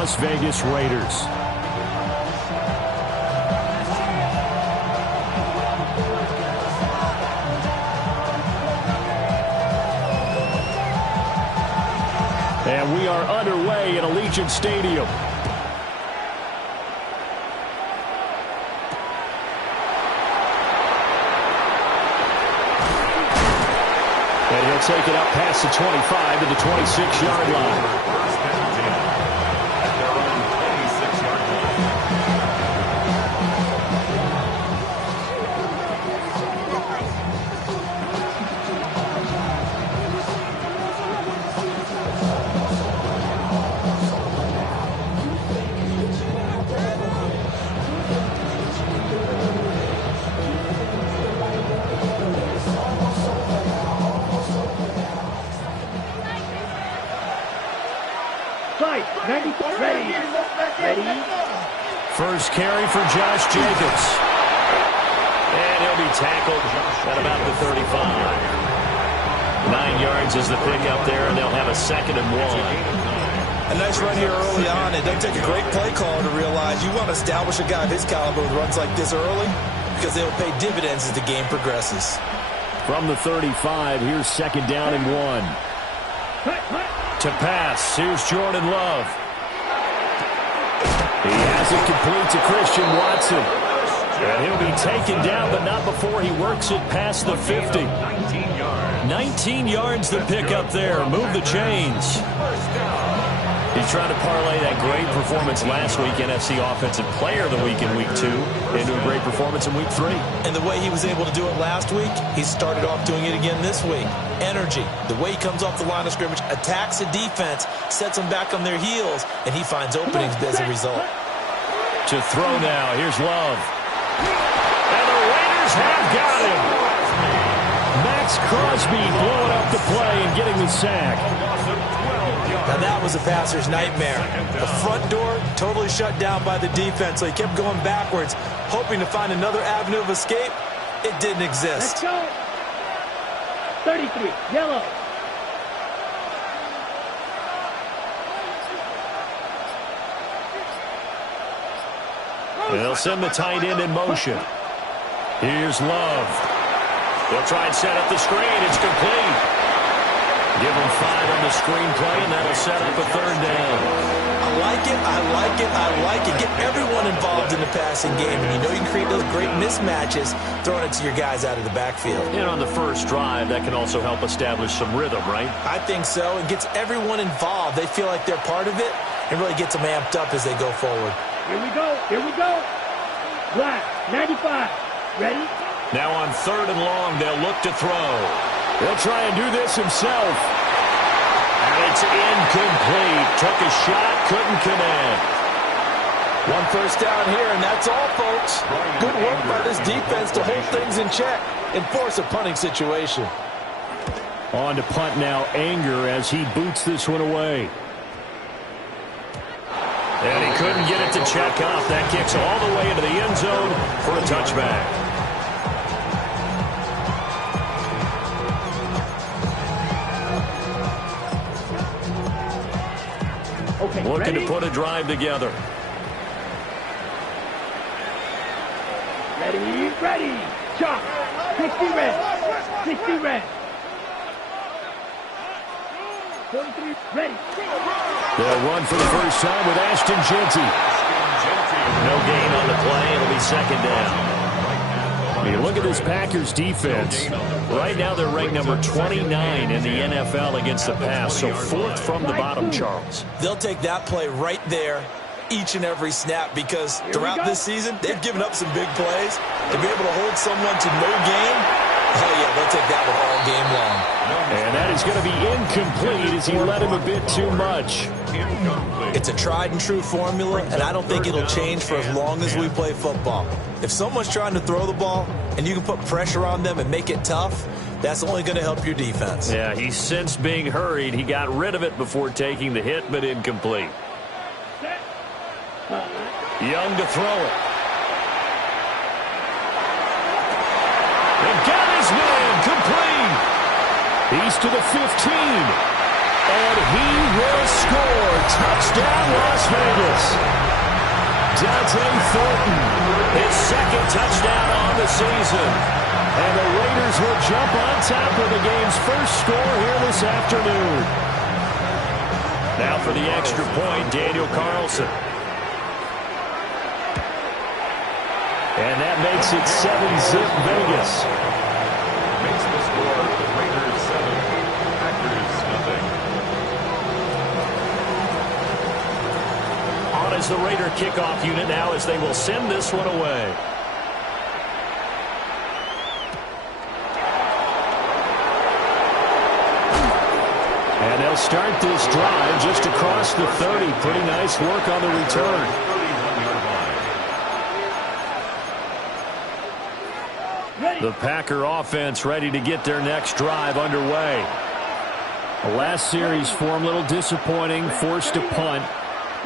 Las Vegas Raiders. And we are underway at Allegiant Stadium. And he'll take it up past the 25 to the 26-yard line. First carry for Josh Jacobs. And he'll be tackled at about the 35. 9 yards is the pickup there, and they'll have a 2nd and 1. A nice run here early on. It doesn't take a great play caller to realize you want to establish a guy of his caliber with runs like this early because they'll pay dividends as the game progresses. From the 35, here's 2nd down and 1. To pass, here's Jordan Love. He has it complete to Christian Watson. And he'll be taken down, but not before he works it past the 50. 19 yards the pick up there. Move the chains. He's trying to parlay that great performance last week, NFC Offensive Player of the Week in Week 2, into a great performance in Week 3. And the way he was able to do it last week, he started off doing it again this week. Energy, the way he comes off the line of scrimmage, attacks the defense, sets them back on their heels, and he finds openings as a result. To throw now, here's Love. And the Raiders have got him. Max Crosby blowing up the play and getting the sack. Now that was a passer's nightmare. The front door totally shut down by the defense, so he kept going backwards, hoping to find another avenue of escape. It didn't exist. Let's go. 33, yellow. They'll send the tight end in motion. Here's Love. They'll try and set up the screen. It's complete. Give them 5 on the screenplay, and that'll set up a 3rd down. I like it, I like it, I like it. Get everyone involved in the passing game, and you know you can create those great mismatches throwing it to your guys out of the backfield. And on the first drive, that can also help establish some rhythm, right? I think so. It gets everyone involved. They feel like they're part of it, and really gets them amped up as they go forward. Here we go, here we go. Black, 95, ready? Now on 3rd and long, they'll look to throw. He'll try and do this himself. And it's incomplete. Took a shot, couldn't connect. 1 first down here, and that's all, folks. Good work by this defense to hold things in check and force a punting situation. On to punt now, Anger, as he boots this one away. And he couldn't get it to check up. That kicks all the way into the end zone for a touchback. Okay, looking ready? to put a drive together. Ready, ready. Chop. 60 red. 60 red. 43 ready. They'll run for the first time with Ashton Jeanty. No gain on the play. It'll be 2nd down. You look at this Packers defense. Right now they're ranked number 29 in the NFL against the pass, so 4th from the bottom, Charles. They'll take that play right there each and every snap because throughout this season, they've given up some big plays. To be able to hold someone to no gain, oh yeah, they'll take that one all game long. And that is going to be incomplete as he led him a bit too much. It's a tried and true formula, and I don't think it'll change for as long as we play football. If someone's trying to throw the ball and you can put pressure on them and make it tough, that's only going to help your defense. Yeah, he sensed being hurried. He got rid of it before taking the hit, but incomplete. Young to throw it. And got his man complete. He's to the 15. And he will score. Touchdown, Las Vegas. Dante Thornton, his second touchdown on the season. And the Raiders will jump on top of the game's first score here this afternoon. Now for the extra point, Daniel Carlson. And that makes it 7-zip Vegas. Makes the score the Raiders 7, Packers nothing. On as the Raider kickoff unit now as they will send this one away. And they'll start this drive just across the 30. Pretty nice work on the return. 31-yard line. The Packer offense ready to get their next drive underway. The last series for them a little disappointing, forced to punt.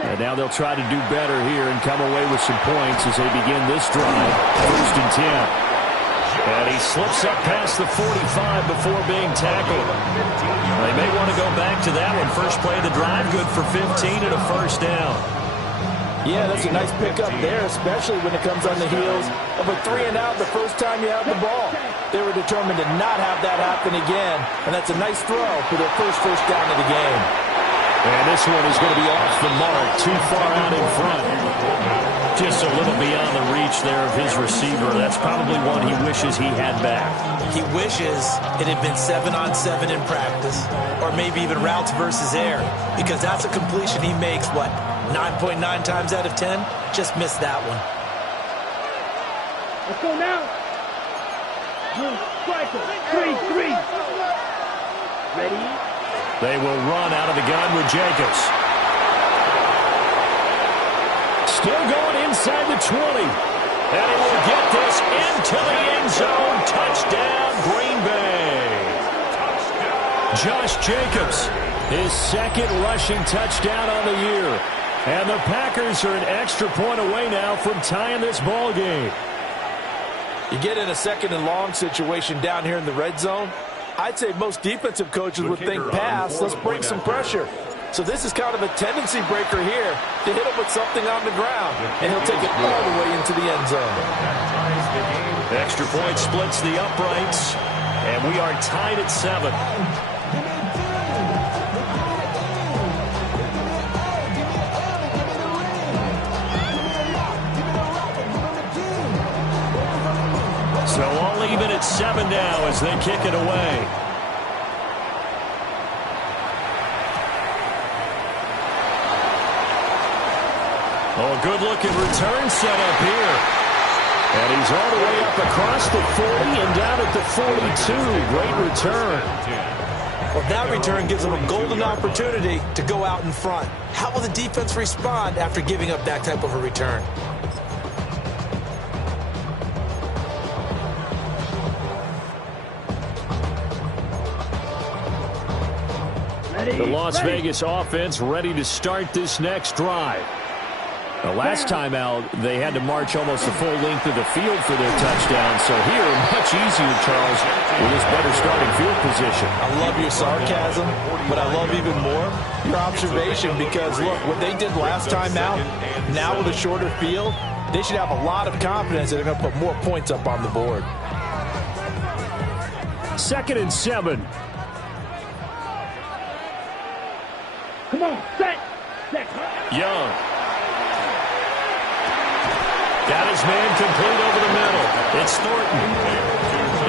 And now they'll try to do better here and come away with some points as they begin this drive. 1st and 10. And he slips up past the 45 before being tackled. They may want to go back to that one. First play of the drive, good for 15 and a first down. Yeah, that's a nice pickup there, especially when it comes on the heels of a 3-and-out the first time you have the ball. They were determined to not have that happen again, and that's a nice throw for their first down of the game. And this one is going to be off the mark, too far out in front. Just a little beyond the reach there of his receiver. That's probably one he wishes he had back. He wishes it had been 7-on-7 in practice, or maybe even routes versus air, because that's a completion he makes, 9.9 times out of 10? Just missed that one. Let's go now. Striker, 3-3. Ready? They will run out of the gun with Jacobs. Still going inside the 20. And he will get this into the end zone. Touchdown, Green Bay. Josh Jacobs, his second rushing touchdown on the year. And the Packers are an extra point away now from tying this ball game. You get in a 2nd and long situation down here in the red zone. I'd say most defensive coaches would think pass, let's break some pressure. So this is kind of a tendency breaker here to hit him with something on the ground, and he'll take it all the way into the end zone. Extra point splits the uprights, and we are tied at 7. So all even at 7 now as they kick it away. Oh, good-looking return set up here. And he's all the way up across the 40 and down at the 42. Great return. Well, that return gives them a golden opportunity to go out in front. How will the defense respond after giving up that type of a return? The Las Vegas offense ready to start this next drive. The last time out, they had to march almost the full length of the field for their touchdown. So here, much easier, Charles, with this better starting field position. I love your sarcasm, but I love even more your observation because, look, what they did last time out, now with a shorter field, they should have a lot of confidence that they're going to put more points up on the board. 2nd and 7. Come on, set. Young. Got his man complete over the middle. It's Thornton.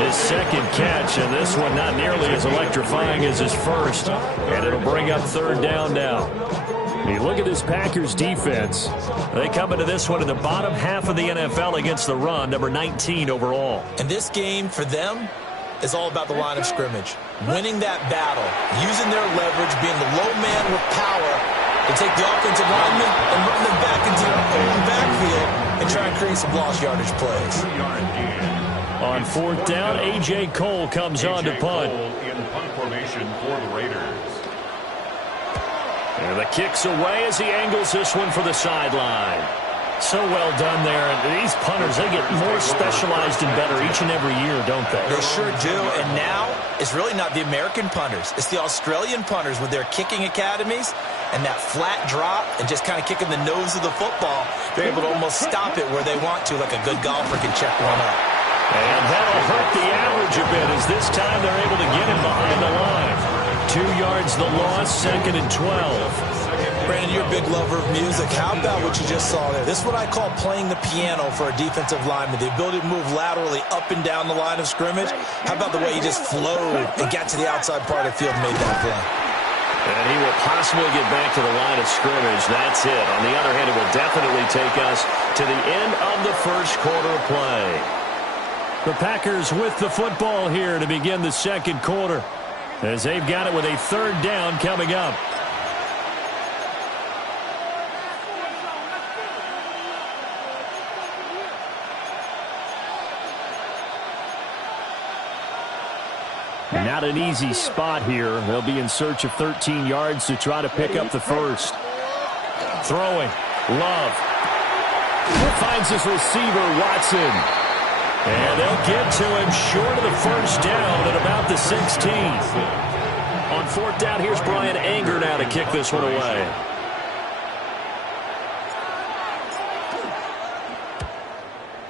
His second catch, and this one not nearly as electrifying as his first. And it'll bring up 3rd down now. You look at this Packers defense. They come into this one in the bottom half of the NFL against the run, number 19 overall. And this game, for them, is all about the line of scrimmage. Winning that battle, using their leverage, being the low man with power to take the offensive linemen and run them back into their own backfield and try and create some lost yardage plays. On 4th down, A.J. Cole comes on to punt. In punt formation for the Raiders. And the kick's away as he angles this one for the sideline. So well done there. And these punters, they get more specialized and better each and every year, don't they? They sure do. And now it's really not the American punters. It's the Australian punters with their kicking academies and that flat drop and just kind of kicking the nose of the football. They're able to almost stop it where they want to, like a good golfer can check one up. And that'll hurt the average a bit, as this time they're able to get him behind the line. 2 yards the loss, 2nd and 12. Brandon, you're a big lover of music. How about what you just saw there? This is what I call playing the piano for a defensive lineman. The ability to move laterally up and down the line of scrimmage. How about the way he just flowed and got to the outside part of the field and made that play? And he will possibly get back to the line of scrimmage. That's it. On the other hand, it will definitely take us to the end of the first quarter of play. The Packers with the football here to begin the second quarter, as they've got it with a 3rd down coming up. Not an easy spot here. They'll be in search of 13 yards to try to pick up the first. Throwing. Love. Finds his receiver, Watson. And they'll get to him short of the first down at about the 16th. On 4th down, here's Brian Anger now to kick this one away.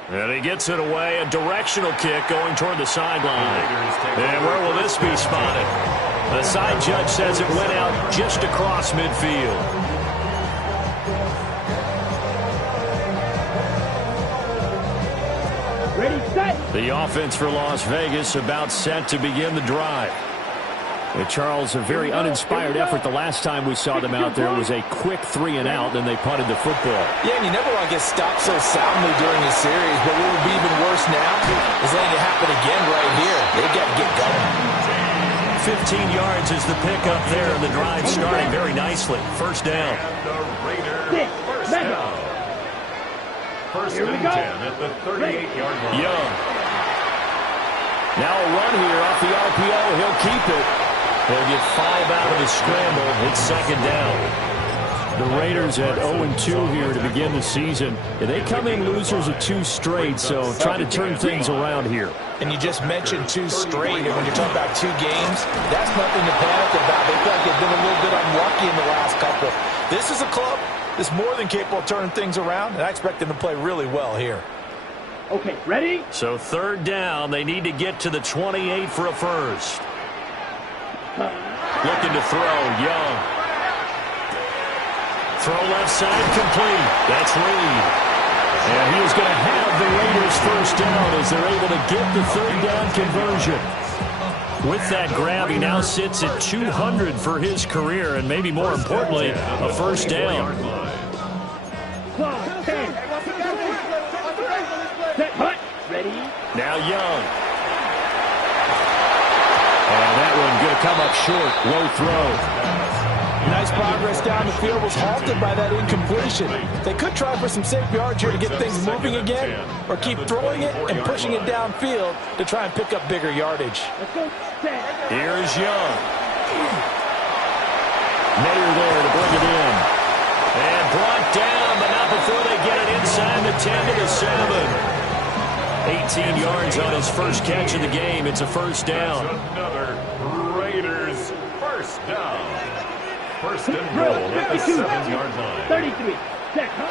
And he gets it away, a directional kick going toward the sideline. And where will this be spotted? The side judge says it went out just across midfield. Ready, set. The offense for Las Vegas about set to begin the drive. Charles, a very uninspired effort the last time we saw them out there. It was a quick 3 and out, then they punted the football. Yeah, and you never want to get stopped so soundly during the series, but what would be even worse now is letting it happen again right here. They've got to get going. 15 yards is the pickup there, and the drive starting very nicely. First down. First down. First and 10 at the 38-yard line. Young. Now a run here off the RPO. He'll keep it. They'll get 5 out of the scramble. It's 2nd down. The Raiders at 0-2 here to begin the season. They come in losers of 2 straight, so trying to turn things around here. And you just mentioned 2 straight, and when you're talking about 2 games, that's nothing to panic about. They feel like they've been a little bit unlucky in the last couple. This is a club that's more than capable of turning things around, and I expect them to play really well here. Okay, ready? So 3rd down, they need to get to the 28 for a first. Looking to throw, Young. Throw left side, complete. That's Reed. And he is going to have the Raiders first down as they're able to get the 3rd down conversion. With that grab, he now sits at 200 for his career, and maybe more importantly, a first down. Clock, 10. Set, hut. Ready? Now Young. And that one going to come up short. Low throw. Nice progress down the field, was halted by that incompletion. They could try for some safe yards here to get things moving again, or keep throwing it and pushing it downfield to try and pick up bigger yardage. Let's go. Set. Here's Young. Mayer there to bring it in. And brought down, but not before they get it inside the 10 to the 7. 18 yards on his first catch of the game. It's a first down. Another Raiders first down. First and goal at the 7-yard line. 33. Set, hut.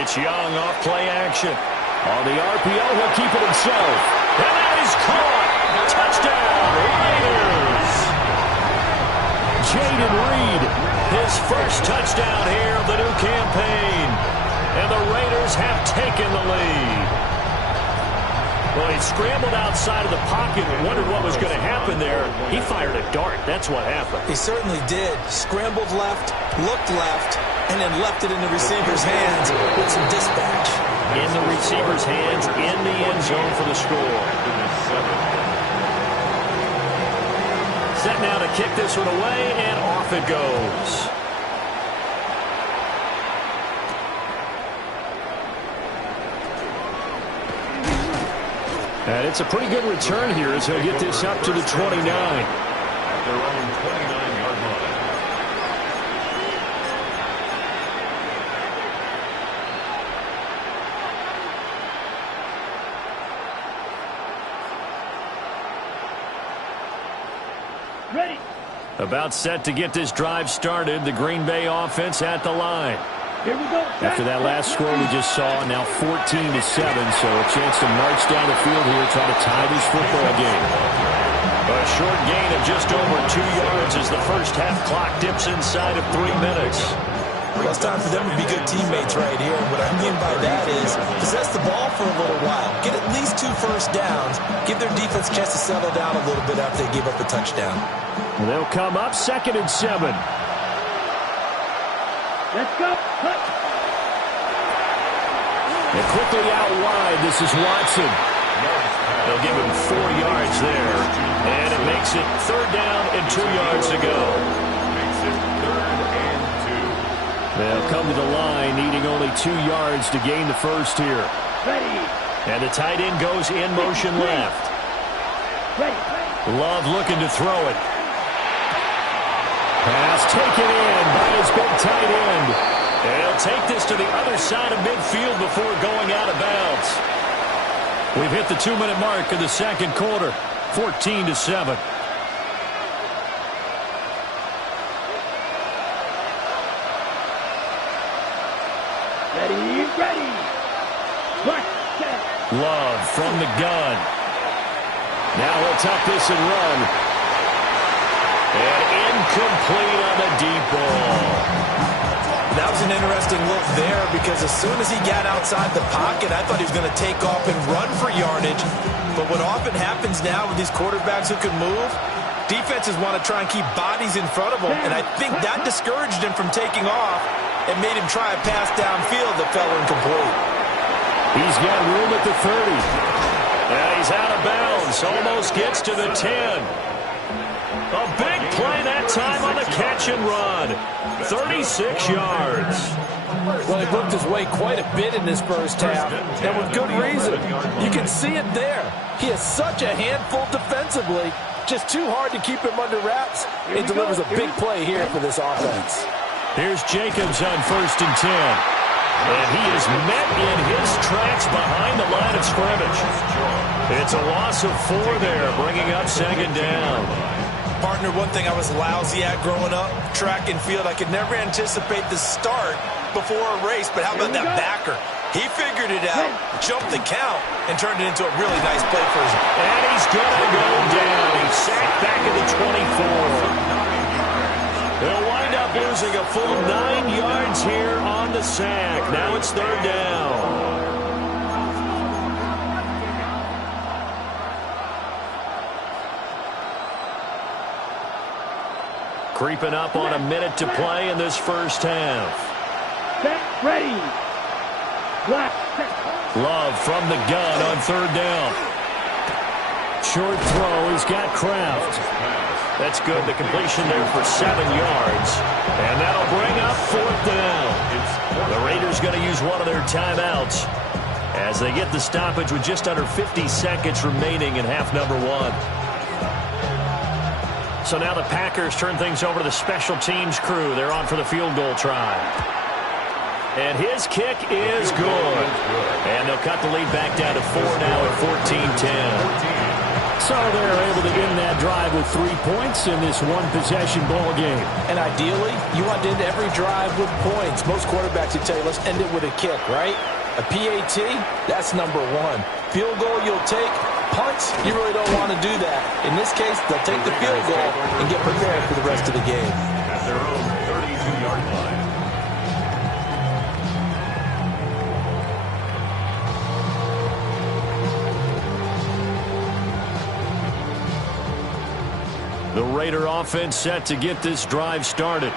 It's Young off play action. On the RPO, he'll keep it himself. And that is caught. Touchdown, Raiders. Jaden Reed, his first touchdown here of the new campaign. And the Raiders have taken the lead. Well, he scrambled outside of the pocket and wondered what was going to happen there. He fired a dart. That's what happened. He certainly did. Scrambled left, looked left, and then left it in the receiver's hands with some dispatch. In the receiver's hands, in the end zone for the score. Set now to kick this one away, and off it goes. And it's a pretty good return here as he'll get this up to the 29. At their own 29-yard line. Ready. About set to get this drive started. The Green Bay offense at the line. Here we go. After that last score we just saw, now 14-7, so a chance to march down the field here, try to tie this football game. A short gain of just over 2 yards as the first half clock dips inside of 3 minutes. Well, it's time for them to be good teammates right here. And what I mean by that is possess the ball for a little while. Get at least 2 first downs. Give their defense a chance to settle down a little bit after they give up a touchdown. And they'll come up 2nd and 7. Let's go. Cut. And quickly out wide, this is Watson. They'll give him 4 yards there. And it makes it 3rd down and 2 yards to go. Makes it 3rd and 2. They'll come to the line, needing only 2 yards to gain the first here. Ready. And the tight end goes in motion left. Ready. Love looking to throw it. Pass taken in by his big tight end. And he'll take this to the other side of midfield before going out of bounds. We've hit the 2-minute mark of the second quarter. 14-7. Ready. Ready. Right. Set. Love from the gun. Now he'll tuck this and run. And incomplete on the deep ball. That was an interesting look there because as soon as he got outside the pocket, I thought he was going to take off and run for yardage. But what often happens now with these quarterbacks who can move, defenses want to try and keep bodies in front of them. And I think that discouraged him from taking off and made him try a pass downfield that fell incomplete. He's got room at the 30. And he's out of bounds. Almost gets to the 10. A big play that time on the catch and run. 36 yards. Well, he worked his way quite a bit in this first half, and with good reason. You can see it there. He is such a handful defensively. Just too hard to keep him under wraps. It delivers a big play here for this offense. Here's Jacobs on 1st and 10. And he is met in his tracks behind the line of scrimmage. It's a loss of 4 there, bringing up 2nd down. Partner, one thing I was lousy at growing up, track and field, I could never anticipate the start before a race, but how about that backer? He figured it out, jumped the count, and turned it into a really nice play for his. And he's going to go down. He's sacked back at the 24. They'll wind up losing a full 9 yards here on the sack. Now it's 3rd down. Creeping up on a minute to play in this first half. Set. Ready. Black. Love from the gun on 3rd down. Short throw. He's got Kraft. That's good. The completion there for 7 yards. And that'll bring up 4th down. The Raiders going to use one of their timeouts as they get the stoppage with just under 50 seconds remaining in half number 1. So now the Packers turn things over to the special teams crew. They're on for the field goal try. And his kick is good. And they'll cut the lead back down to 4 now at 14-10. So they're able to end that drive with 3 points in this one-possession ball game. And ideally, you want to end every drive with points. Most quarterbacks would tell you, let's end it with a kick, right? A PAT, that's number 1. Field goal you'll take. Punts, you really don't want to do that. In this case, they'll take the field goal and get prepared for the rest of the game. At their own 32-yard line. The Raider offense set to get this drive started.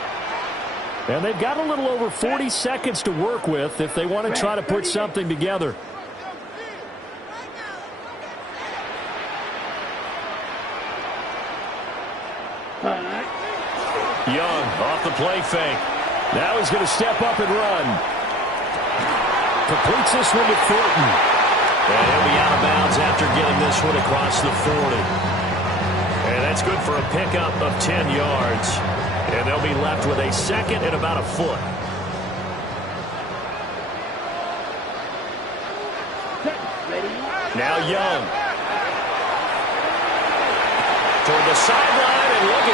And they've got a little over 40 seconds to work with if they want to try to put something together. Young off the play fake. Now he's going to step up and run. Completes this one to Thornton. And he'll be out of bounds after getting this one across the 40. And that's good for a pickup of 10 yards. And they'll be left with a 2nd and about a foot. Now Young. Toward the sideline, and look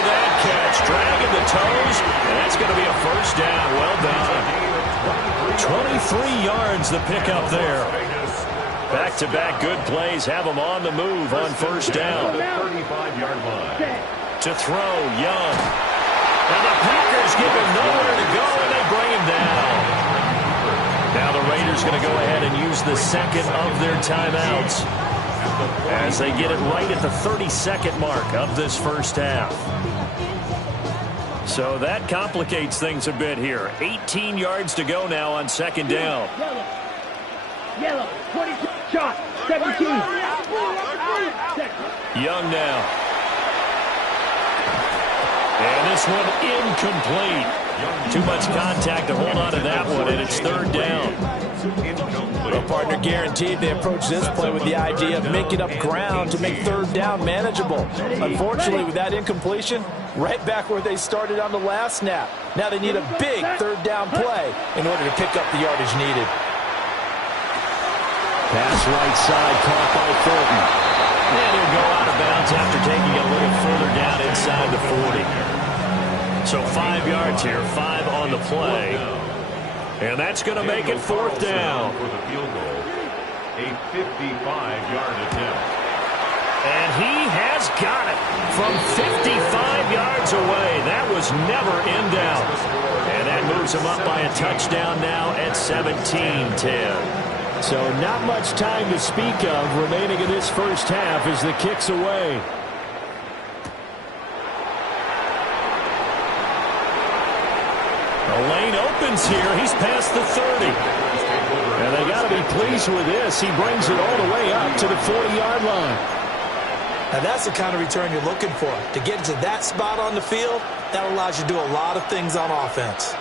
starts dragging the toes, and that's going to be a first down. Well done. 23 yards the pickup there. Back-to-back good plays have them on the move on first down. 35-yard line. To throw, Young. Now the Packers give him nowhere to go, and they bring him down. Now the Raiders going to go ahead and use the second of their timeouts as they get it right at the 32nd mark of this first half. So that complicates things a bit here. 18 yards to go now on second down. Yellow, 22, shot, 17. Young now. And this one incomplete. Too much contact to hold on to that one, and it's third down. Well, partner, guaranteed they approach this play with the idea of making up ground to make third down manageable. Unfortunately, with that incompletion, right back where they started on the last snap. Now they need a big third down play in order to pick up the yardage needed. Pass right side, caught by Fulton. And he'll go out of bounds after taking a little further down inside the 40. So 5 yards here, 5 on the play. And that's going to make it fourth down. For the field goal, a 55-yard attempt. And he has got it from 55 yards away. That was never in doubt. And that moves him up by a touchdown now at 17-10. So not much time to speak of remaining in this first half as the kick's away. The lane opens here. He's past the 30. And they got to be pleased with this. He brings it all the way up to the 40-yard line. Now that's the kind of return you're looking for. To get to that spot on the field, that allows you to do a lot of things on offense.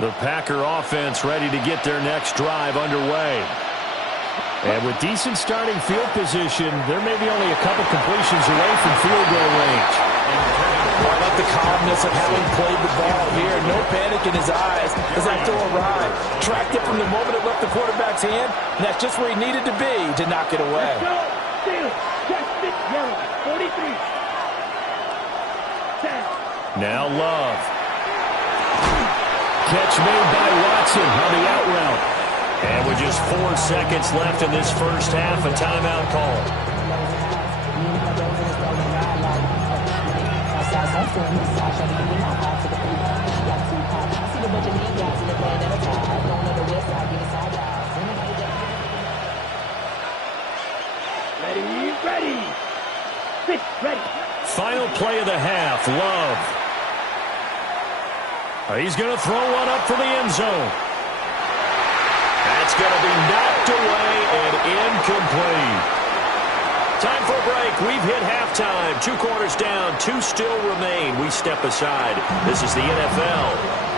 The Packer offense ready to get their next drive underway. And with decent starting field position, there may be only a couple completions away from field goal range. I like the calmness of having played the ball here. No panic in his eyes as that throw arrived. Tracked it from the moment it left the quarterback's hand, and that's just where he needed to be to knock it away. Now Love. Catch made by Watson on the out route. And with just 4 seconds left in this first half, a timeout call. Ready. Sit, ready. Final play of the half, Love. He's going to throw one up for the end zone. That's going to be knocked away and incomplete. Time for a break. We've hit halftime. 2 quarters down, 2 still remain. We step aside. This is the NFL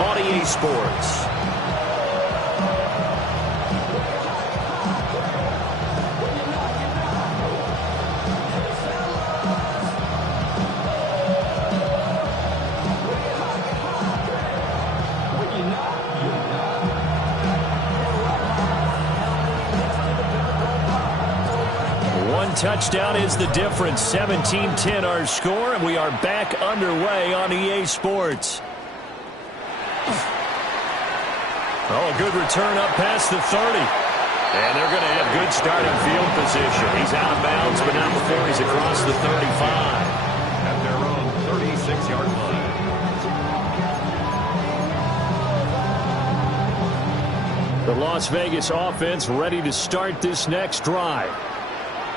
on EA Sports. Touchdown is the difference. 17-10 our score, and we are back underway on EA Sports. Oh, a good return up past the 30. And they're going to have good starting field position. He's out of bounds, but not before he's across the 35. At their own 36-yard line. The Las Vegas offense ready to start this next drive.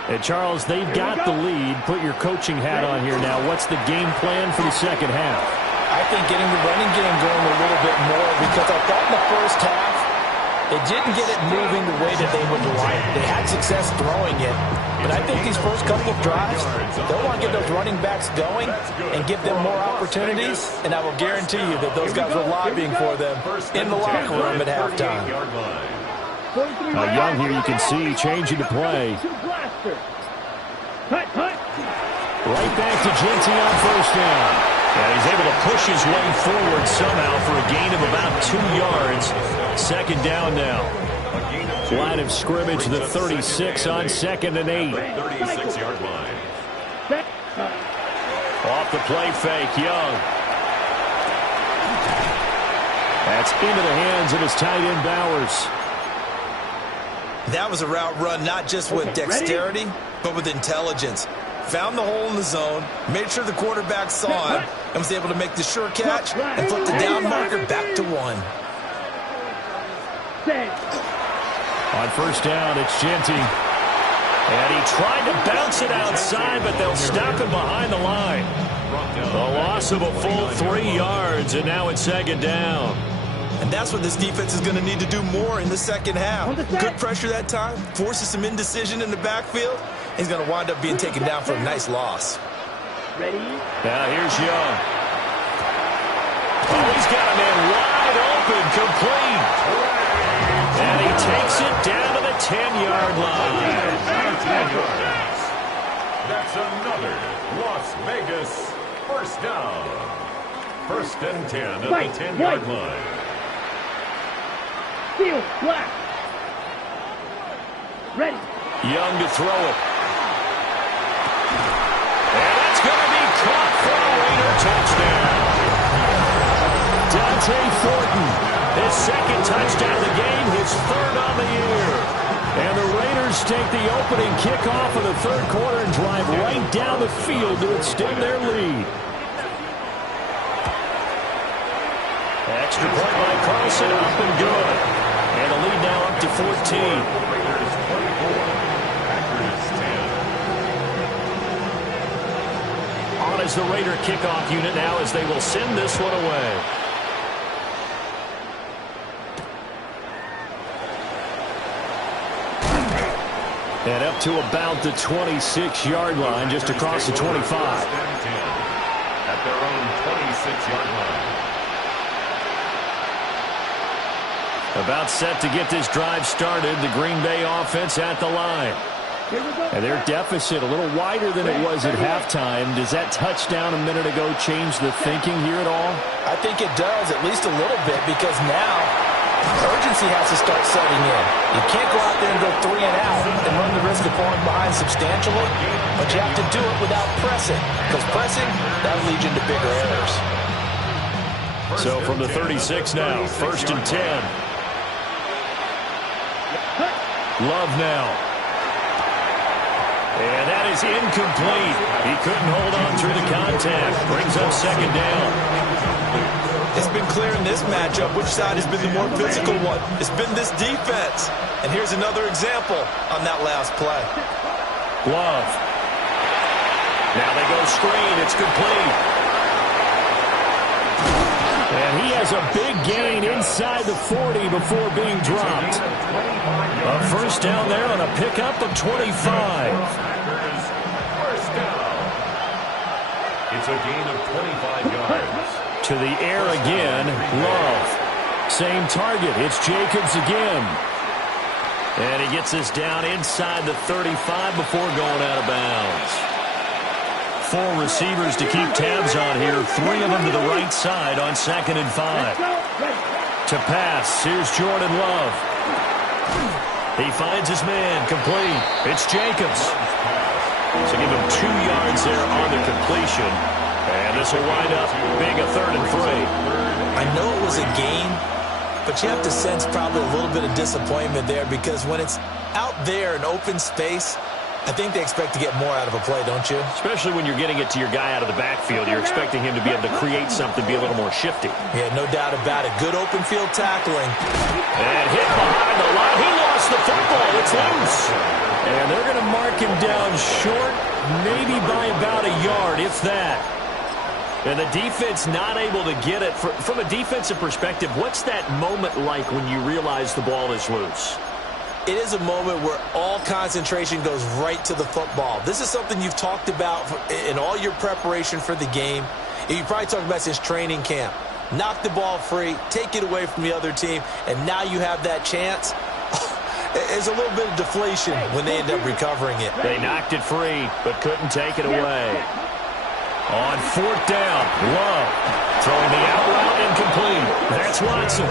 And, Charles, they've got the lead. Put your coaching hat on here now. What's the game plan for the second half? I think getting the running game going a little bit more, because I thought in the first half they didn't get it moving the way that they would like. They had success throwing it. But I think these first couple of drives, they'll want to get those running backs going and give them more opportunities. And I will guarantee you that those guys were lobbying for them in the locker room at halftime. Young here you can see changing to play. Right back to Genty on first down. And he's able to push his way forward somehow for a gain of about 2 yards. Second down now. Line of scrimmage, the 36 on 2nd and 8. 36-yard line. Off the play fake, Young. That's into the hands of his tight end, Bowers. That was a route run not just with dexterity, but with intelligence. Found the hole in the zone, made sure the quarterback saw him, and was able to make the sure catch and flip the down marker back to 1. On first down, it's Genty. And he tried to bounce it outside, but they'll stop him behind the line. A loss of a full 3 yards, and now it's second down. And that's what this defense is going to need to do more in the second half. Good pressure that time, forces some indecision in the backfield. He's going to wind up being taken down for a nice loss. Now here's Young. Oh, he's got a man wide open, complete. And he takes it down to the 10-yard line. 10 yards. That's another Las Vegas first down. First and 10 at the 10-yard line. Field, black. Ready. Young to throw it. And it's going to be caught for a Raider touchdown. Dante Thornton, his second touchdown of the game, his third on the year. And the Raiders take the opening kickoff of the third quarter and drive right down the field to extend their lead. Extra point by Carlson, up and good. And the lead now up to 14. Raiders 24, Packers 10. On is the Raider kickoff unit now as they will send this one away. And up to about the 26-yard line, just across the 25. At their own 26-yard line. About set to get this drive started, the Green Bay offense at the line. And their deficit a little wider than it was at halftime. Does that touchdown a minute ago change the thinking here at all? I think it does, at least a little bit, because now urgency has to start setting in. You can't go out there and go 3 and out and run the risk of falling behind substantially, but you have to do it without pressing, because pressing, that leads you into bigger errors. So from the 36 now, first and 10. Love now. And that is incomplete. He couldn't hold on through the contact. Brings up second down. It's been clear in this matchup which side has been the more physical one. It's been this defense. And here's another example on that last play. Love. Now they go screen. It's complete. And he has a big gain inside the 40 before being dropped. A first down there on a pickup of 25. First down. It's a gain of 25 yards. To the air again, Love. Same target, it's Jacobs again. And he gets this down inside the 35 before going out of bounds. 4 receivers to keep tabs on here, 3 of them to the right side on 2nd and 5. To pass, here's Jordan Love. He finds his man, complete. It's Jacobs. So give him 2 yards there on the completion. And this will wind up being a 3rd and 3. I know it was a gain, but you have to sense probably a little bit of disappointment there because when it's out there in open space, I think they expect to get more out of a play, don't you? Especially when you're getting it to your guy out of the backfield. You're expecting him to be able to create something, be a little more shifty. Yeah, no doubt about it. Good open field tackling. And hit behind the line. He lost the football. It's loose. And they're going to mark him down short, maybe by about a yard, if that. And the defense not able to get it. From a defensive perspective, what's that moment like when you realize the ball is loose? It is a moment where all concentration goes right to the football. This is something you've talked about in all your preparation for the game. You probably talked about since training camp. Knock the ball free, take it away from the other team, and now you have that chance. There's a little bit of deflation when they end up recovering it. They knocked it free, but couldn't take it away. On fourth down, Love throwing the out route incomplete. That's Watson.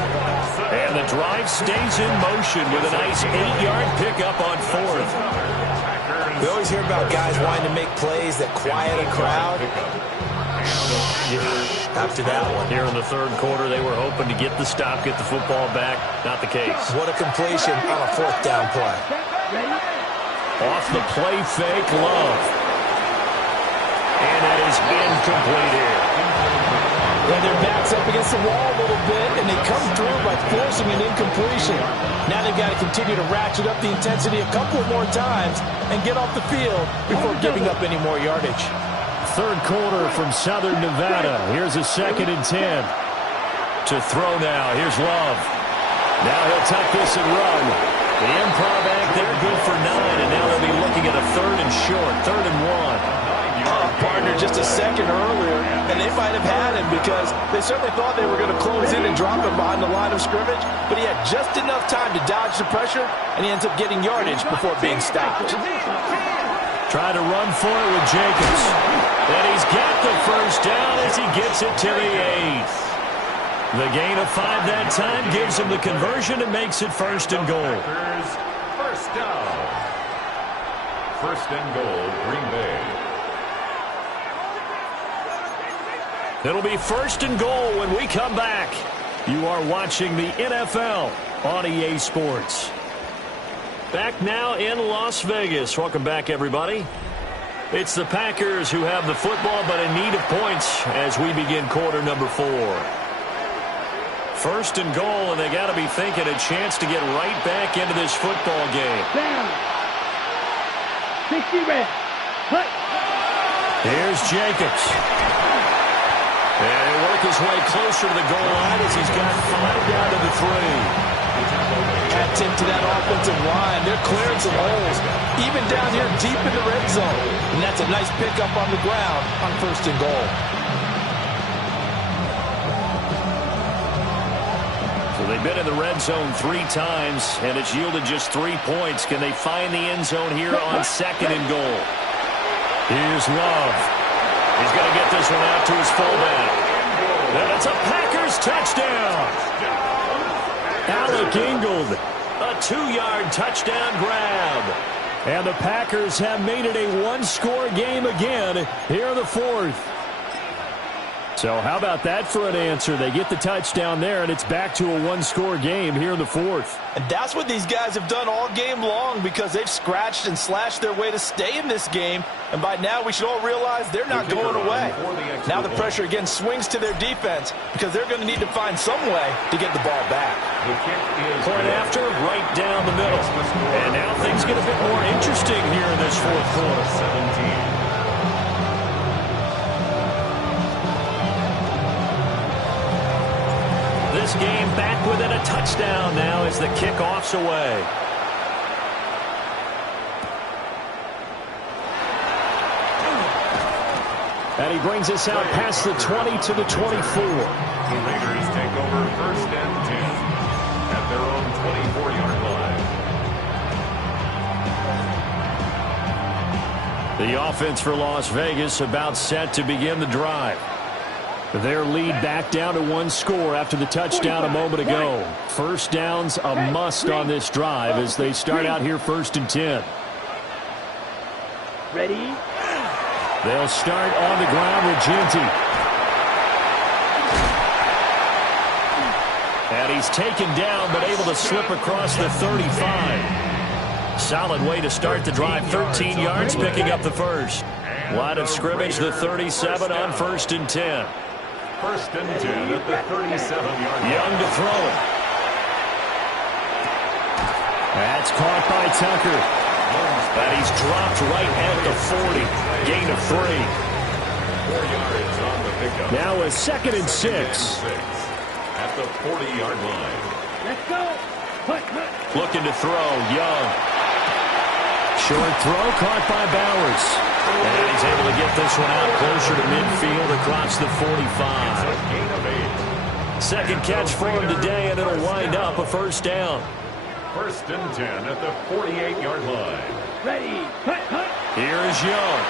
And the drive stays in motion with a nice 8-yard pickup on fourth. We always hear about guys wanting to make plays that quiet a crowd. After that one. Here in the third quarter, they were hoping to get the stop, get the football back. Not the case. What a completion on a fourth down play. Off the play fake, Love. And that is incomplete here. When their back's up against the wall a little bit, and they come through by forcing an incompletion. Now they've got to continue to ratchet up the intensity a couple more times and get off the field before giving up any more yardage. Third quarter from Southern Nevada. Here's a 2nd and 10. To throw now. Here's Love. Now he'll tuck this and run. The improv act there, good for 9, and now they'll be looking at a 3rd and short, 3rd and 1. Partner just a second earlier, and they might have had him because they certainly thought they were going to close in and drop him behind the line of scrimmage, but he had just enough time to dodge the pressure, and he ends up getting yardage before being stopped. Try to run for it with Jacobs. And he's got the first down as he gets it to the 8th. The gain of 5 that time gives him the conversion and makes it 1st and goal. First down. 1st and goal, Green Bay. It'll be 1st and goal when we come back. You are watching the NFL on EA Sports. Back now in Las Vegas. Welcome back, everybody. It's the Packers who have the football, but in need of points as we begin quarter number 4. 1st and goal, and they got to be thinking a chance to get right back into this football game. Down. 60 red. Cut. Here's Jacobs. And he'll work his way closer to the goal line as he's got 5 down to the 3. Hat tip to that offensive line. They're clearing some holes, even down here deep in the red zone. And that's a nice pickup on the ground on 1st and goal. So they've been in the red zone 3 times, and it's yielded just 3 points. Can they find the end zone here on 2nd and goal? Here's Love. He's going to get this one out to his fullback. And it's a Packers touchdown. Alec Ingold, a 2-yard touchdown grab. And the Packers have made it a 1-score game again here in the 4th. So how about that for an answer? They get the touchdown there, and it's back to a 1-score game here in the 4th. And that's what these guys have done all game long because they've scratched and slashed their way to stay in this game. And by now, we should all realize they're not going away. Now the pressure again swings to their defense because they're going to need to find some way to get the ball back. Point after, right down the middle. And now things get a bit more interesting here in this 4th quarter. 17. This game back within a touchdown now as the kickoff's away. And he brings us out past the 20 to the 24. The Raiders take over 1st and 10 at their own 24-yard line. The offense for Las Vegas about set to begin the drive. Their lead back down to 1 score after the touchdown a moment ago. First down's a must on this drive as they start out here 1st and 10. Ready? They'll start on the ground with Ginty. And he's taken down but able to slip across the 35. Solid way to start the drive. 13 yards, picking up the first. Line of scrimmage, the 37 on 1st and 10. 1st and 10 at the 37-yard line. Young to throw it. That's caught by Tucker. And he's dropped right at the 40. Gain of 3. 4 yards on the pickup. Now a 2nd and 6. At the 40-yard line. Let's go. Cut. Looking to throw, Young. Short throw caught by Bowers. And he's able to get this one out closer to midfield across the 45. Gain of 8. Second catch for him today, and it'll wind up a 1st down. 1st and 10 at the 48-yard line. Ready. Cut. Here is Young.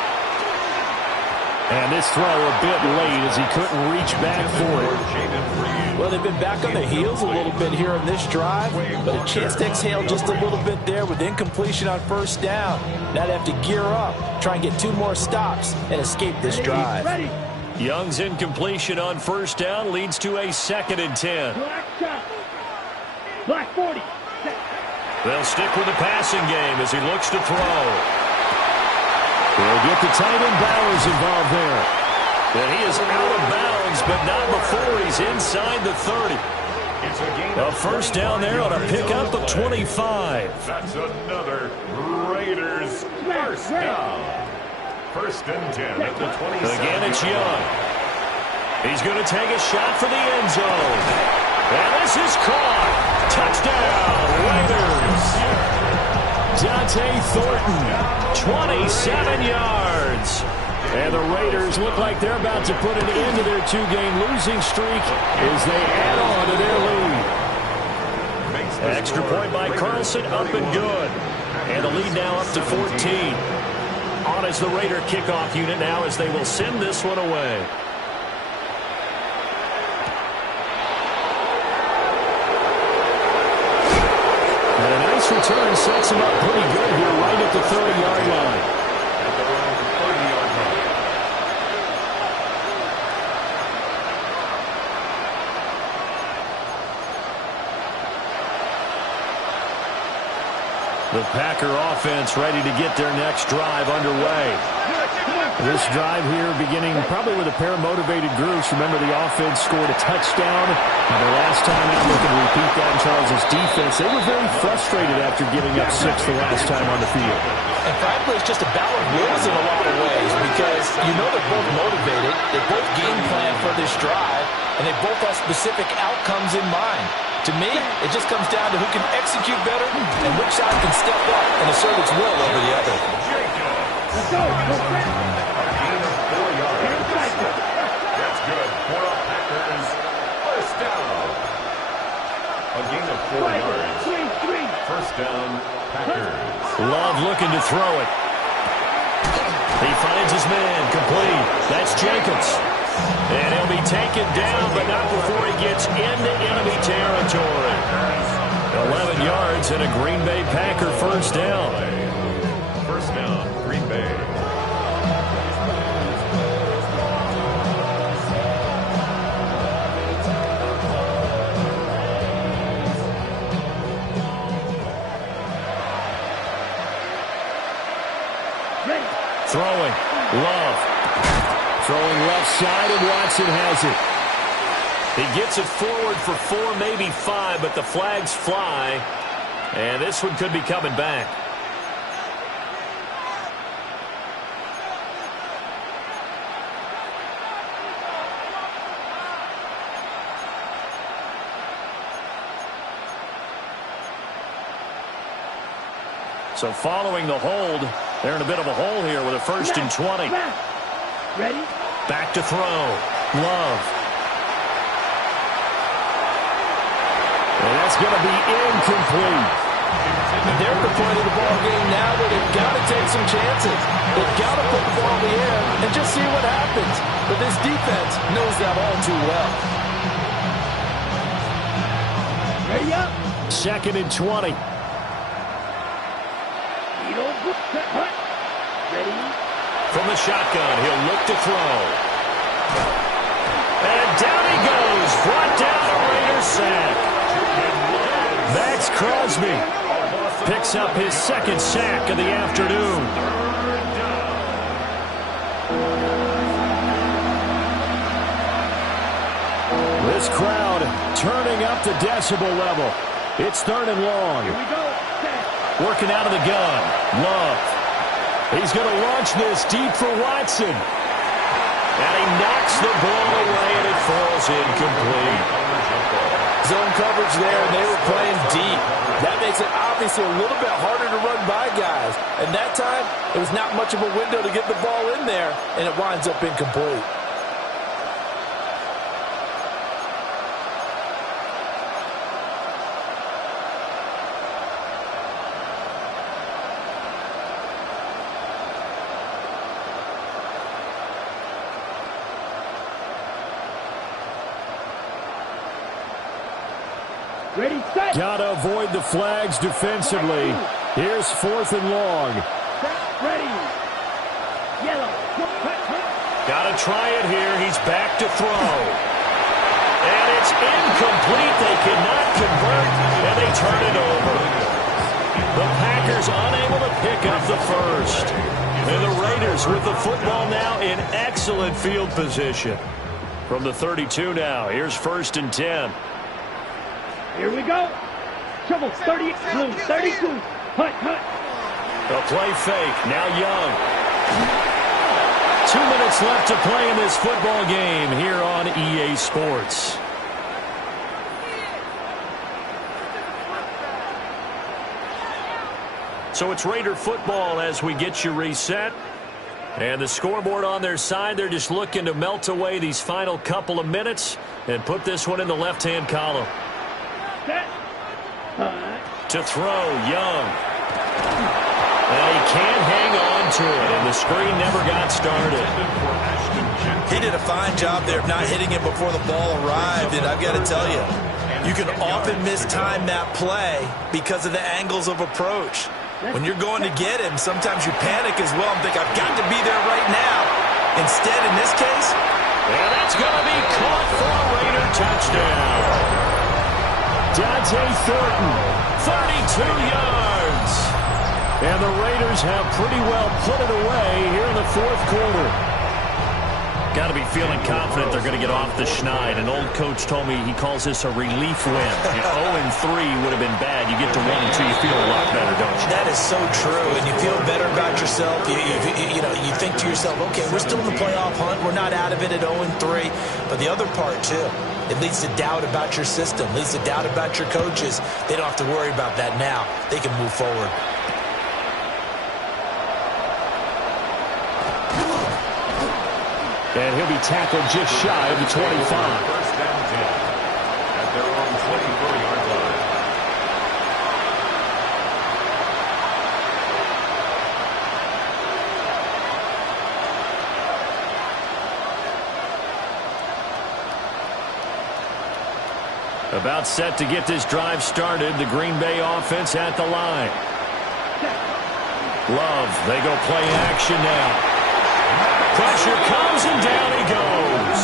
And this throw a bit late as he couldn't reach back for it. Well, they've been back on the heels a little bit here in this drive, but a chance to exhale just a little bit there with incompletion on first down. Now they have to gear up, try and get 2 more stops, and escape this drive. Young's incompletion on first down leads to a 2nd and 10. Black 40. They'll stick with the passing game as he looks to throw. They'll get the tight end Bowers involved there. And he is out of bounds, but not before he's inside the 30. A first down there on a pickup of 25. That's another Raiders first down. 1st and 10 at the 27. Again, it's Young. He's going to take a shot for the end zone. And this is caught. Touchdown, Raiders. Dante Thornton, 27 yards. And the Raiders look like they're about to put an end to their 2-game losing streak as they add on to their lead. Extra point by Carlson, up and good. And the lead now up to 14. On as the Raider kickoff unit now as they will send this one away. And a nice return sets him up pretty good here right at the 30-yard line. The Packer offense ready to get their next drive underway. This drive here beginning probably with a pair of motivated groups. Remember, the offense scored a touchdown. And the last time out, looking to repeat that in Charles' defense, they were very frustrated after giving up 6 the last time on the field. And frankly, it's just a battle of wills in a lot of ways because you know they're both motivated. They both game plan for this drive, and they both have specific outcomes in mind. To me, it just comes down to who can execute better and which side can step up and assert its will over the other. Let's go. That's good for the Packers. First down. A gain of 4 yards. First down, Packers. Love looking to throw it. He finds his man, complete. That's Jacobs. And he'll be taken down, but not before he gets into enemy territory. 11 yards and a Green Bay Packer first down. First down, Green Bay. Throwing. Love. Throwing left side, and Watson has it. He gets it forward for 4, maybe 5, but the flags fly. And this one could be coming back. So following the hold, they're in a bit of a hole here with a 1st and 20. Ready? Back to throw. Love. And that's going to be incomplete. They're at the point of the ball game now where they've got to take some chances. They've got to put the ball in the air and just see what happens. But this defense knows that all too well. Ready up. 2nd and 20. Ready? From the shotgun, he'll look to throw. And down he goes. Brought down a Raiders sack. Max Crosby picks up his 2nd sack of the afternoon. This crowd turning up the decibel level. It's 3rd and long. Here we go. Working out of the gun. Love. He's going to launch this deep for Watson. And he knocks the ball away, and it falls incomplete. Zone coverage there, and they were playing deep. That makes it obviously a little bit harder to run by guys. And that time, it was not much of a window to get the ball in there, and it winds up incomplete. Ready, set. Gotta avoid the flags defensively. Here's 4th and long. Set, ready. Yellow. Gotta try it here. He's back to throw. And it's incomplete. They cannot convert, and they turn it over. The Packers unable to pick up the first. And the Raiders with the football now in excellent field position. From the 32 now, here's 1st and 10. Here we go. Trouble, 30, blue, 32. Hut. A play fake. Now Young. 2 minutes left to play in this football game here on EA Sports. So it's Raider football as we get you reset. And the scoreboard on their side, they're just looking to melt away these final couple of minutes and put this one in the left-hand column. Set. To throw, Young. And he can't hang on to it, and the screen never got started. He did a fine job there of not hitting it before the ball arrived, and I've got to tell you, you can often mistime that play because of the angles of approach. When you're going to get him, sometimes you panic as well and think, I've got to be there right now. Instead, in this case, and that's going to be caught for a Raider touchdown. Dante Thornton, 32 yards. And the Raiders have pretty well put it away here in the 4th quarter. Got to be feeling confident they're going to get off the schneid. An old coach told me he calls this a relief win. 0-3 would have been bad. You get to 1-2, you feel a lot better, don't you? that is so true, and you feel better about yourself. You think to yourself, okay, we're still in the playoff hunt. We're not out of it at 0-3. But the other part, too, it leads to doubt about your system, leads to doubt about your coaches. They don't have to worry about that now. They can move forward. And he'll be tackled just shy of the 25. 1st and 10 at their own 24-yard line. About set to get this drive started. The Green Bay offense at the line. Love, they go play action now. Pressure comes, and down he goes.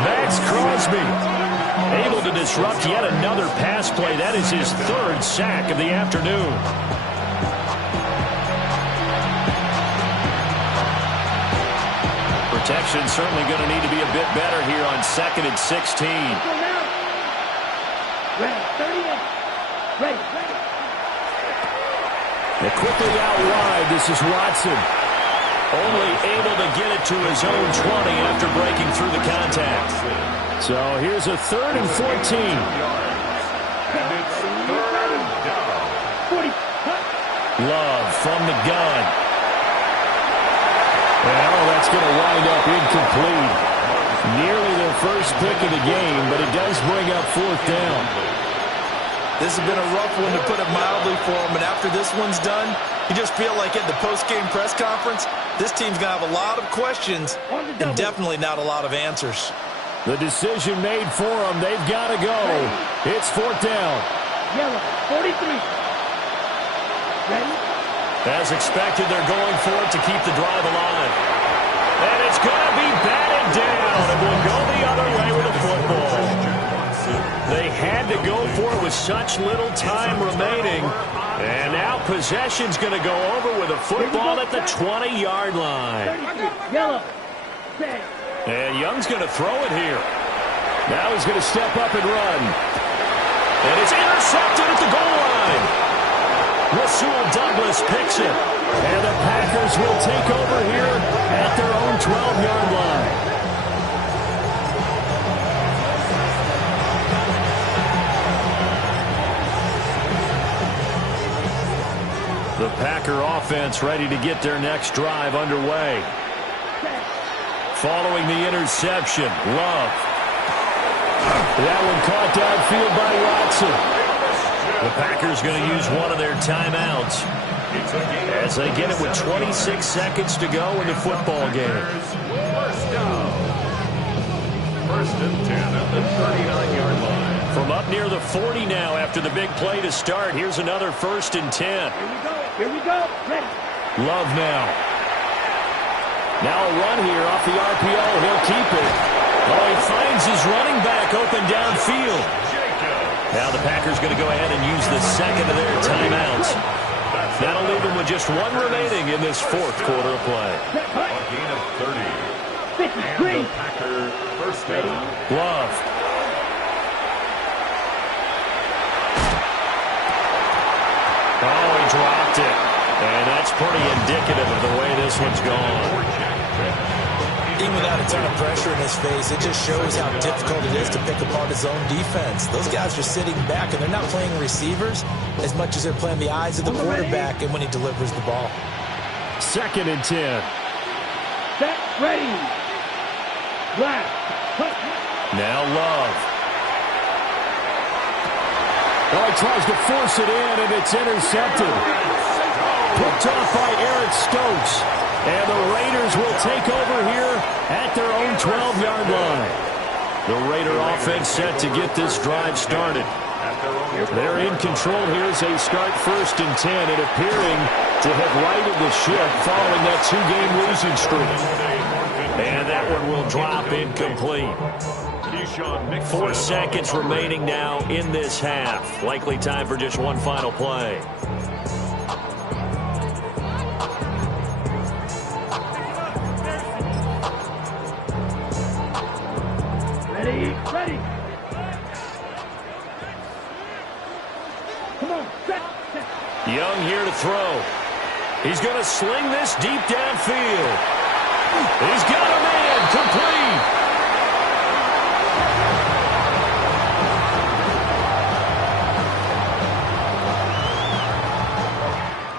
Max Crosby able to disrupt yet another pass play. That is his 3rd sack of the afternoon. Protection certainly going to need to be a bit better here on 2nd and 16. Ready, 38. Ready. And quickly out wide, this is Watson. Only able to get it to his own 20 after breaking through the contact. So here's a 3rd and 14. And it's 3rd down. 40. Love from the gun. Well, that's going to wind up incomplete. Nearly their first pick of the game, but it does bring up 4th down. This has been a rough one, to put it mildly, for him. And after this one's done, you just feel like at the post-game press conference, this team's going to have a lot of questions and definitely not a lot of answers. The decision made for them. They've got to go. It's 4th down. Yellow, 43. Ready? As expected, they're going for it to keep the drive alive. And it's going to be batted down. It will go the other way with the football. They had to go for it with such little time remaining. And now possession's going to go over with a football at the 20-yard line. 33. Yellow. Set. And Young's going to throw it here. Now he's going to step up and run. And it's intercepted at the goal line. Rasul Douglas picks it. And the Packers will take over here at their own 12-yard line. The Packer offense ready to get their next drive underway. Following the interception, Love. That one caught downfield by Watson. The Packers going to use one of their timeouts as they get it with 26 seconds to go in the football game. 1st down. 1st and 10 at the 39-yard line. From up near the 40 now after the big play to start. Here's another 1st and 10. Here we go. Here we go. Ready. Love now. Now a run here off the RPO. He'll keep it. Oh, he finds his running back open downfield. Now the Packers going to go ahead and use the second of their timeouts. That'll leave them with just one remaining in this 4th quarter of play. A gain of 30. And the Packer first down. Love. Oh, he dropped it. And that's pretty indicative of the way this one's gone. Even without a ton of pressure in his face, it just shows how difficult it is to pick apart his own defense. Those guys are sitting back, and they're not playing receivers as much as they're playing the eyes of the quarterback and when he delivers the ball. 2nd and 10. Set. Ready. Blast. Now Love. Oh, he tries to force it in, and it's intercepted. Picked off by Eric Stokes. And the Raiders will take over here at their own 12-yard line. The Raider offense set to get this drive started. They're in control. Here's a start 1st and 10, and appearing to have righted the ship following that 2-game losing streak. And that one will drop incomplete. 4 seconds remaining now in this half. Likely time for just one final play. Ready. Come on. Set. Young here to throw. He's going to sling this deep downfield. He's got a man complete.